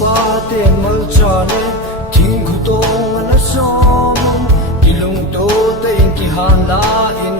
pate malchane thing gu to ngana som kilung to te in ki han la in